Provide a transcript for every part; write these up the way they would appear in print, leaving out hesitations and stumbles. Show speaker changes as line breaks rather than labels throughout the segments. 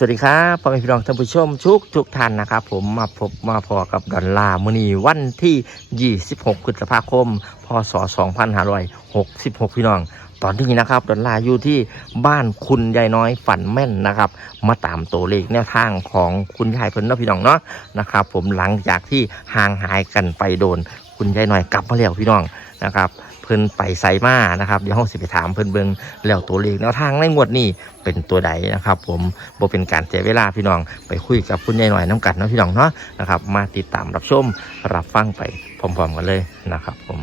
วัสดีครับพ่อแม่พี่น้องท่านผู้ชมทุกท่านนะครับผมมาพบมาพอกับดอลลาร์มื้อนี้วันที่26พฤษภาคมพศ2566พี่น้องตอนนี้นะครับดอลลาร์อยู่ที่บ้านคุณยายน้อยฝันแม่นนะครับมาตามตัวเลขแนวทางของคุณยายเพิ่นเนาะพี่น้องเนาะนะครับผมหลังจากที่ห่างหายกันไปโดนคุณยายน้อยกลับมาแล้วพี่น้องนะครับเพิ่นไปไซมานะครับเดี๋ยวเราสิไปถามเพิ่นเบิ่งแล้วตัวเลขแนวทางในงวดนี้เป็นตัวใดนะครับผมบ่เป็นการเสียเวลาพี่น้องไปคุยกับคุณยายหน่อยน้ำกันเนาะพี่น้องเนาะนะครับมาติดตามรับชมรับฟังไปพร้อมๆกันเลยนะครับผม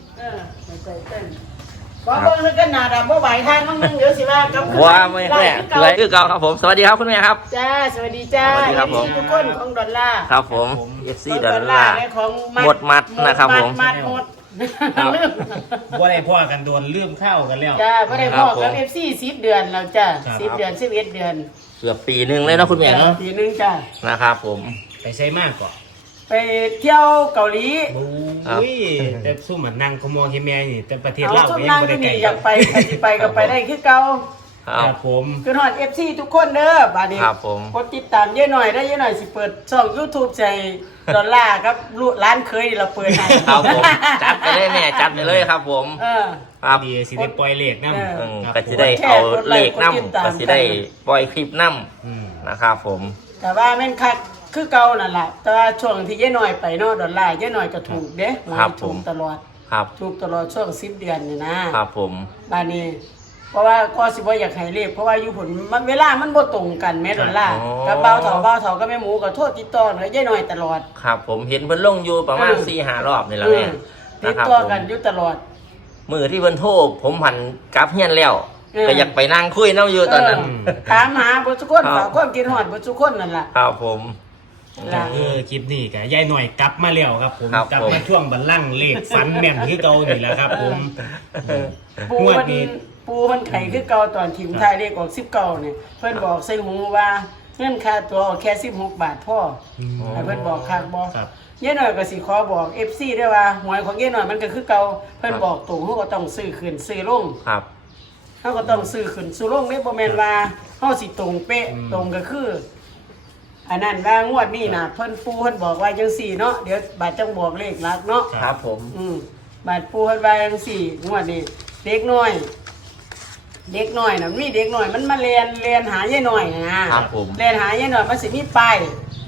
บอกเบิ่งกันหน้าดำบ่ไหวทางน้องนึงเดี๋ยวสิว่ากับ
ว่าไม่แม่ไรคือเก่าครับผมสวัสดีครับคุณแม่ครับ
จ้าสวัสดีจ้า
สวัสดีครับผม
ทุกคนของดอลลาร์
ครับผม FC ดอลลาร์
ของ
หมดมัดนะครับผม
หมด
ว่าได้พ่อกันโดนลืมเข้ากันแล้ว
จ้าบ่ได้พอกับ FC 10เดือนแล้วจ้า10เดือน11เดือน
เกือบปีนึงเลยนะคุณแม่เนาะ
ปีนึงจ้า
นะครับผม
ไปใช้มากก่อน
ไปเที่ยวเกาหลี
อุ้ยแต่สู้เหมือนนั่งขโมยแม่นี่แต่ประเทศลาว
ยังบ่ได้ไกลอยากไปสิไปก็ไปได้คือเก่า
ครับผม
คือฮอด FC ทุกคนเด้อบัดนี้
ครับผม
กดติดตามเยอะหน่อยได้เยอะหน่อยสิเปิดช่อง YouTube ใจดอลลาร์ครับร้านเคยเราเปิดให้
ครับผมจัดไปเลยแม่จัดไปเลยครับผม
ครับดีสิได้ปล่อยเลขน้
ำก็สิได้เอาเลขน้ำก็สิได้ปล่อยคลิปน้ำนะครับผม
แต่ว่าแม่นคักคือเก่านั่นแหละแต่ว่าช่วงที่เยอะหน่อยไปเนาะดอลลาร์เยอะหน่อยก็ถูกเด้ถูกตลอดถูกตลอดช่วง10เดือนนี่นะครับ
ผม
บ้านนี้เพราะว่าก็สิบ่อยากให้เลขเพราะว่าอยู่ผลมันเวลามันบ่ตรงกันแม่ดอลลาร์กับเบาเฒ่าก็แม่หมูก็โทษติดต่อเลยเยอะหน่อยตลอด
ครับผมเห็นเพิ่นลงอยู่ประมาณ 4-5 รอบนี่แหละแม่
ติดต่อกันอยู่ตลอด
มือที่เพิ่นโทรผมหันกลับเฮียนแล้วก็อยากไปนั่งคุยน้ำอยู่ตอนนั้น
ถามหาบ่ทุกคนฝากความคิดฮอดบ่ทุกคนนั่นล่ะ
ครับผม
คลิปนี้ก็ยายหน่อยกลับมาแล้วครับผมกลับมาช่วงบัลลังก์เลขฝันแม่นที่เก่านี่แหละครับผม
ปูมันไข่คือเก่าตอนทีมไทยเลขออก19เนี่ยเพิ่นบอกใส่หูว่าเงินค่าตัวแค่16บาทพ่อให้เพิ่นบอกคักบ่เย้หน่อยก็สิขอบอก FC ด้วยว่าหวยของเย้หน่อยมันก็คือเก่าเพิ่นบอกตรงเฮาก็ต้องซื้อขึ้นซื้อลง
ครับ
เฮาก็ต้องซื้อขึ้นซื้อลงได้บ่แม่นว่าเฮาสิตรงเป๊ะตรงก็คืออันนั้นว่างวดนี้น่ะเพิ่นปูเพิ่นบอกว่าจังซี่เนาะเดี๋ยวบาดจังบอกเลขหลักเนาะ
ครับผม
บาดปูเพิ่นว่าจังซี่งวดนี้เด็กน้อยน่ะมีเด็กน้อยมันมาเรียนหายายน้อยนะครับ
ผม
เรียนหายายน้อยมันสิมีป้าย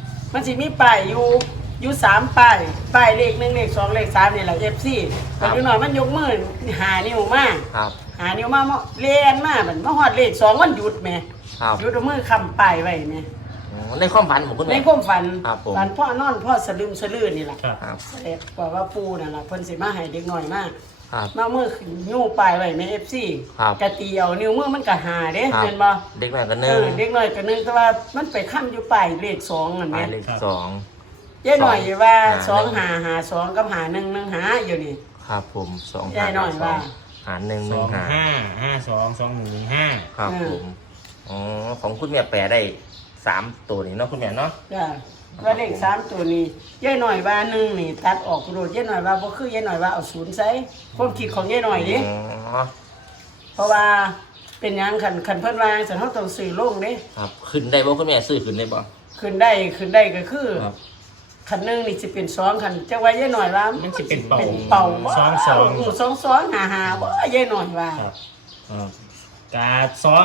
อยู่3ป้ายเลข1เลข2เลข3นี่แหละ FC แต่อยู่น้อยมันยกมือ5นิ้วมา
ครับ
5นิ้วมาเรียนมาบัดมาฮอดเลข2มันหยุดแม่หยุดเอามือค้ำป้ายไว้แม่
ในความฝันของคุณแม่
ในความฝันพ่อนอนพ่อสะลึมสะลื่นนี่แหละ
ครับ
เสร็จว่าปูนั่นล่ะเพิ่นสิมาให้เด็กน้อยมามามือนิ้วปลายไว้ใน FC กะตีเอานิ้วมือมันก็หาเด้เห็นบ่
เด็กน้อยก็นึง
เด็กน้อยก็นึงแต่ว่ามันไปค้ำอยู่ปลายเลข2นั่นแหละ
เลข2
ยายหน่อยว่า2552กับ5115หาอยู่นี่
ครับผม
ยายหน่อยว่า
หา115
522115
ครับผมอ๋อของคุณแม่แปลได้3ตัวนี้เนาะคุณแม่เนาะ
จ้ะว่าเลข3ตัวนี้ยายหน่อยว่า1นี่ตัดออกโดดยายหน่อยว่าบ่คือยายหน่อยว่าเอา0ใส่ความคิดของยายหน่อยดิเพราะว่าเป็นหยังคันเพิ่นว่าจังเฮาต้องซื้อลงเด้
ครับขึ้นได้บ่คุณแม่ซื้อขึ้นได้บ่
ขึ้นได้ก็คือคันนึงนี่สิเป็น2คันจักว่ายายหน่อยว่า
มันสิเป็นเ
ป่า
22
2255บ่ยายหน่อยว่า
กะ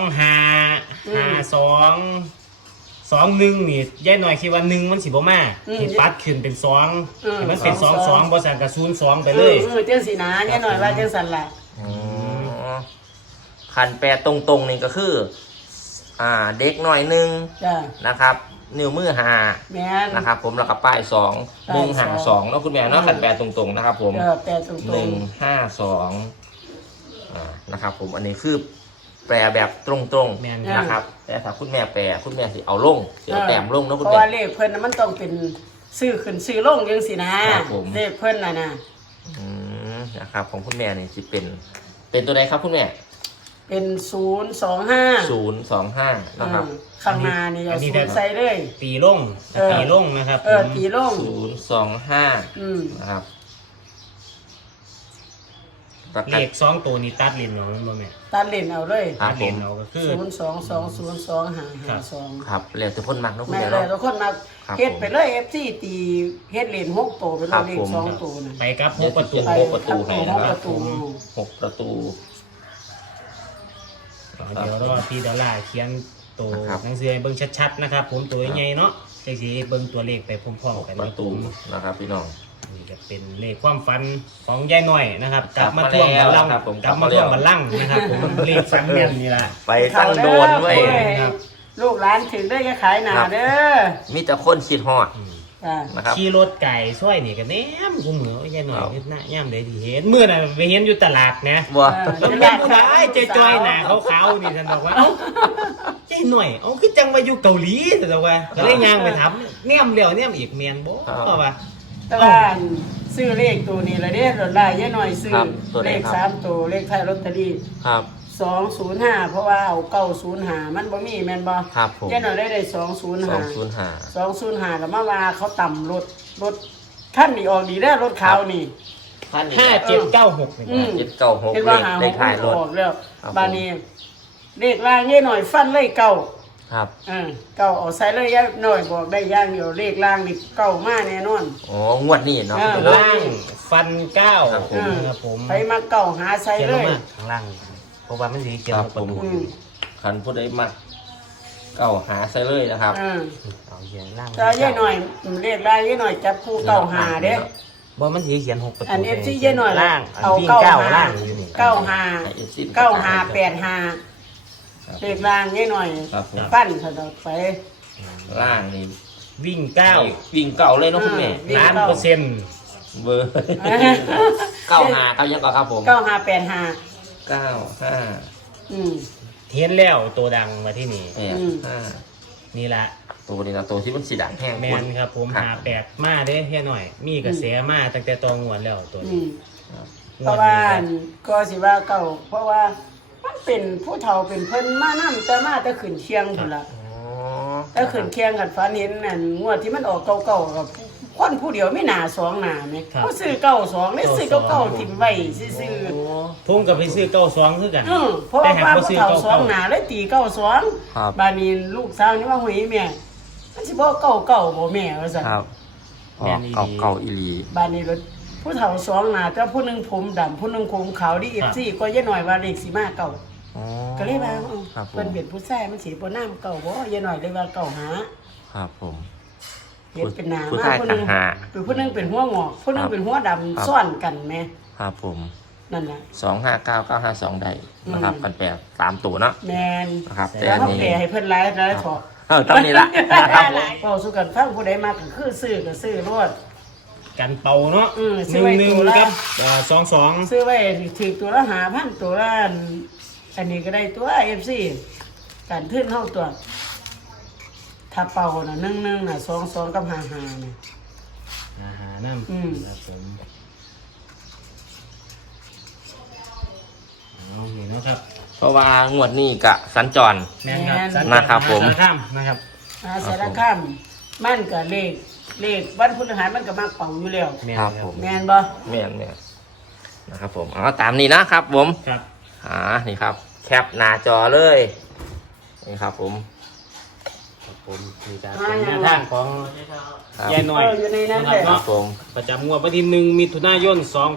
255221นี่ยายหน่อยคิดว่า1มันสิบ่มาที่ปัดขึ้นเป็น2มันเป็น22บ่ซั่นก็02ไปเลย
จังสินะยายหน่อยว่าจังซั่นล่ะ
คันแปลตรงๆนี่ก็คือเด็กหน่อย1นะครับนิ้วมือ5นะครับผมแล้วก็ป้าย2 152เนาะคุณแม่เนาะคันแปลตรงๆนะครับผม
แปลตรง
152นะครับผมอันนี้คือแปลแบบตรงๆนะครับแต่ถ้าคุณแม่แปลคุณแม่สิเอาลงสิเอาแต้มลงเนาะคุณแม่
เพราะว่าเลขเพิ่นน่ะมันต้องเป็นซื้อขึ้นซื้อลงจังซี่นะเลขเพิ่นน่ะ
นะครับของคุณแม่นี่สิเป็นตัวใดครับคุณแม่
เป็น025
นะครับ
ข้างหน้านี่เอา0ใส่เลย
ตีลงนะครับ
ตีลง
025นะครับ
เลข2ตัวนี้ตัดเลนเอาบ่แม่
ตัดเล่นเอาเลย
ครั
ตั
บ
ดเลนเอาก็คือ
0220252
ครับแล้วแต่คนมักเนาะคุณ
แม่
แม่
เลย
เนาะ
ทุกคนมา
ครับ
เฮ็ดไปเลย FC ตีเฮ็ดเล่น6ตัวไปเล
ครั
ย
บ
เลข
ผม
2ตัวน่ะ
ไปกับ6ประตู
ไป
หกประตูให้นะครับ
6ประตู
6 ประตู
เดี๋ยวรอพี่ดอลลาร์เขียนตัว
ครับ
หนังสือให้เบิ่งชัดๆนะครับผมตัวใหญ่เนาะจังสิเบิ่งตัวเลขไปพร้อมๆกัน
ประ
นะ
ตู
ผม
นะครับพี่น้อง
นี่ก็เป็นเลขความฝันของยายหน่อยนะครับกลับมา
กลั
ท่ว
บ
ง
มา
บัล
แล้ว
ลังก์
ครับผม
กลับมาท่วงบัลลังก์นะครับผมเลขฝันแม่นนี่ล่ะ
ไปตั้งโดนด้วย
ครับ
ลูกหลานถึงได้จะขายหนาเด้อ
มีแต่คนคิดฮอด
จ้า
นะครับ
ขี่รถไก่ช่วยนี่ก็แนมกูเหมือยายหน่อย
ครับ
เฮ็ดหน้าย่ำได้ที่เห็นเมื่อน่ะไปเห็นอยู่ตลาดนะ
ว่า
แล้วเป็นผู้ใดจอยๆหน้าขาวๆนี่ท่านบอกว่าเอ้าใจหน่อยเอ้าคือจังว่าอยู่เกาหลีแต่ว่าก็เลยย่างไปถามแนมแล้วแนมอีกแม่นบ่ว่า
แต่ว่าซื้อเลขตัวนี้ละเด้อลายยายหน่อยซื้อ
ครับตัวไหน
เลข
ครับ
3ตัวเลขท้ายลอตเตอรี่
ครับ
205เพราะว่าเอา905มันบ่มีแม่นบ่
ครับผม
ยายหน่อยได้
205
205แล้วมาว่าเขาต่ำรถท่านนี่ออกดีแล้วรถขาวนี่
5796นี่
อืม
796
เห็น
เล
ว่า
ข
หา
เลขท้ายรถ
ออกแล้ว
ครับ
บานี้เลขล่างยายหน่อยฟันเลยเก่า
ครับ
เก่าเอาใส่เลยยายหน่อยบอกได้อย่างเดียวเลขล่างนี่เก่ามาแน่นอน
อ๋องวดนี้เนาะ
ล่างฟัน9
ครับผม
ครับผม
ไปมาเก่าหาใส่
เขียน
เล
ลง
ย
มาข้างล่างเพราะว่ามันสิเขียน
ครั
ล
บ
งประตู
ผม คันผู้ใดมักเก้าหาใส่เลยนะครับ
เอาเขียนล่าง
แต่ยายหน่อยเลขล่างยายหน่อยจับคู่เก่าหาเด้
บ่มันสิเขียน6ประตู
อัน FC ยายหน่อย
ล่าง
เอา
วิ่ง
เก้า
9
หา
ล่างอยู่นี่
เก้าหา
ให้ FC
เก้าหาแปดหา
ครับ
เลขล่างยายหน่อย
ครับผม
ปั้นถนนไป
ล่างนี่
วิ่ง
วิ่งเก่าเลยเนาะคุณแม่
วิ่ง
9ล้าน
เก้า
เปอร์เซ็นต์
เบอร์เก้าหาเขายังก่อนครับผม
เก้าหาแปดหา
95
อืม
เห็นแล้วตัวดังมาที่นี่
85
นี่ละ
ตัวนี้นะตัวที่มันสีด่างแห้ง
แมนครับผม
ครับ
หา8มาเด้เฮียหน่อย มีกระแสมาตั้งแต่ตองวดแล้วตัว
อื
นี้
ม
ครับ
เพราะว่าก็สิว่าเก่าเพราะว่ามันเป็นผู้เฒ่าเป็นเพิ่นมานํแต่มาแต่ขึ้นเชียงพุ่นล่ะ
อ๋อ
แต่ขึ้นเชียงกันฝันเห็นนั่นงวดที่มันออกเก่าๆกับคนผู้เดียวไม่หนาสองหนาแม่เขาซื้อ92เลยซื้อเก่าๆทิ่มไว้ซื่อ
โอ้ผมกับไปซื้อ92คือกัน
ๆเพราะว่าผู้เฒ่าสองหนาเลยตี
ครับ
92บาดนี้ลูกสาวนี่ว่าหุยแม่มันสิบ่เก่าๆบ่แม่ว่าซั่น
ครับอ๋อเก่าอีหลี
บาดนี้รถผู้เฒ่าสองหนาแต่ผู้หนึงผมดำผู้หนึงผมขาวดิ FC ก็ยายหน่อยว่าเลขสิมาเก่า
อ๋อ
ก็เลยว่า
ครับผม
เพิ่นเป็นผู้ชายมันสิบ่น้ำเก่าบ่ยายหน่อยเลยว่าเก่าหา
ครับผม
เห็นเป็นหนา
ผู้
มา
ชาย
ผู้หนึง
หา
เป็นผู้หนึงเป็นหัวงอกผู้หนึง
ครับ
เป็นหัวดำ
ครับ
ซ่อนกันแม่
ครับผม
นั่นน่ะ
259952ได้นะครับกันแปลตามตัวเนาะ
แม่น
นะครับแต่
แล้ว
อัน
เขา
นี้
แปลให้เพิ่นหลายเถาะ
ต้องนี้ละนะครับผม
เว้าสู่กันฟังผู้ใดมาก็คือซื้อก็ซื้อรถ
กันเป่าเนาะ
ซื้อไว้ตัวละ
1-1กับ22
ซื้อไว้ถือตัวละ5,000ตัวละอันนี้ก็ได้ตัว FC การทื่นเฮาตัว ถ้าเป่าน่ะ1น่ะ22กับ55น่ะ
น้ำ
อืม
ครับผมเอานี่เนาะครับ
เพราะว่างวดนี้กะสัญจร
แม่นครับสัญ
นะครับผม
สารคามนะครับ
สารคามมันก็เลขวันพฤหัสมันก็มักเป่าอยู่แล้ว
แม่น
ครับผม
แม่นบ่
แม่นนะครับผมเอาตามนี้นะครับผม
ครับ
นี่ครับ แคปหน้าจอเลยนี่ครับผม
ครับผมมีการเป็นแนวทางของ
ครับ
ยายหน่อย
อยู่ในนั้น
นะ
แห
ครั
ละ
บ
ครับผม
ประจำงวดวันที่1มิถุนายน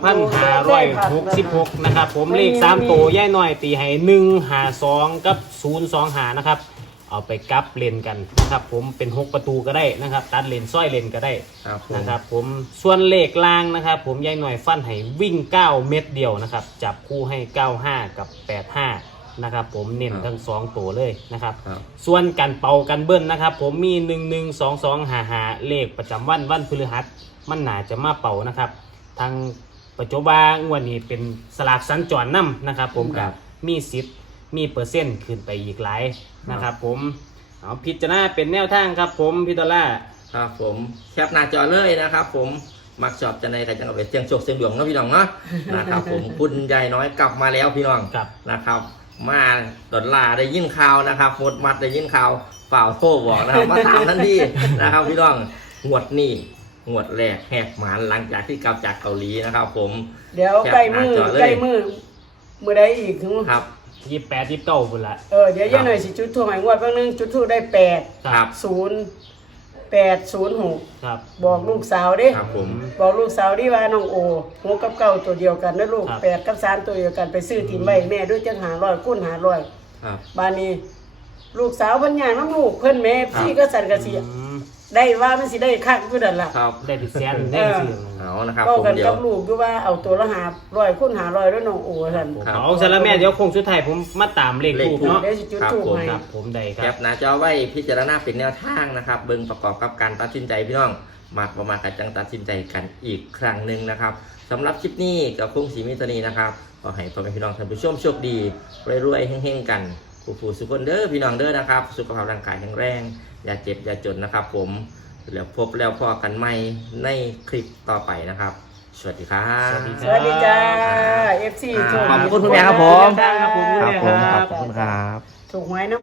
2566 นะครับผมเลข3ตัวยายหน่อยตีให้152กับ025นะครับ เอาไปกลับเลนกันนะครับผมเป็น6ประตูก็ได้นะครับ ตัดเลนซ้อยเลนก็ได้
ครับผม
นะครับผมส่วนเลขล่างนะครับ ผมยายหน่อยฟันให้วิ่ง 9 เม็ดเดียวนะครับ จับคู่ให้ 95 กับ 85 นะครับผมเน้นทั้ง 2 ตัวเลยนะครับ
ครับ
ส่วนกันเป่ากันเบิ้ลนะครับ ผมมี 112255เลขประจำวันพฤหัสมันหนาจะมาเป่านะครับ ทางปัจจุบันงวดนี้เป็นสลากสัญจรนำนะครับ ผมกับมีสิทธิ์มีเปอร์เซ็นต์ขึ้นไปอีกหลายนะครับ ผมเอาพิจารณาเป็นแนวทางครับ ผมพี่ดอลล่าร์
ครับผมแคปหน้าจอเลยนะครับ ผมมักชอบจะในใครจะเอาไปเสี่ยงโชคเสี่ยงดวงเนาะพี่น้องเนาะนะครับ ผมคุณยายน้อยกลับมาแล้วพี่น้อง
ครับ
นะครับ มาดอลลาร์ได้ยินข่าวนะครับหมดมัดได้ยินข่าวเปล่าโทรบอกนะครับมาตามทันทีนะครับพี่น้องหวดนี่งวดแรกแหกหมานหลังจากที่กลับจากเกาหลีนะครับผม
เดี๋ยวใกล้มือใดอีกถึง
ครับ
28 29พุ่นละ
เดี๋ยวย่าหน่อยสิจุดทูบให้งวดเพิ่งนึงจุดทูบได้
ครับ
806
ครับ
บอกลูกสาวดิ
ครับผม
บอกลูกสาวดิว่าน้องโอหัวกับเก่าตัวเดียวกันนะลูก
ครับ
8กับ3ตัวเดียวกันไปซื้อถิ่นไว้แม่ด้วยจัง500คูณ500
ครับ
บ้านนี้ลูกสาวเพิ่นย่างน้ำลูกเพิ่นแม่พี่ก็สั่นกะสิ
อืม
ได้ว่ามันสิได้คักอยู่นั่นล่ะ
ครับ
ได้เป็นแสนได้สิ
เอานะครับ
ก็
ผม
กัน
เดี๋ย
กั
ว
บลูกอยู่ว่าเอาตัวละ500คูณ500ด้วยน้องโอซั่น
ครับ
เอาซะแล้วแม่เดี๋ยวคงสุดท้ายผมมาตามเลขทูบเนาะ
ได้สิจุดทูบให้
ครับผมได้ค
แค
รั
ป
บ
หน้าจอไว้พิจารณาเป็นแนวทางนะครับเบิ่งประกอบกับการตัดสินใจพี่น้องมากประมาณการจังตัดสินใจกันอีกครั้งหนึ่งนะครับสำหรับคลิปนี้กับคงสีมิตรนีนะครับขอให้พ่อแม่พี่น้องท่านผู้ชมโชคดีรวยๆเฮงๆกันผู้สุขคนเด้อพี่น้องเด้อนะครับสุขภาพร่างกายแข็งแรงอย่าเจ็บอย่าจนนะครับผมแล้วพบแล้วพอกันใหม่ในคลิปต่อไปนะครับสวัสดีครับ
สวัสดี
สวัสดีจ้า FC โชคดี
ขอบคุณคุณแม่ครับผม
ครับผม
ครับผมขอบคุณครับ
ถูกหวยนะ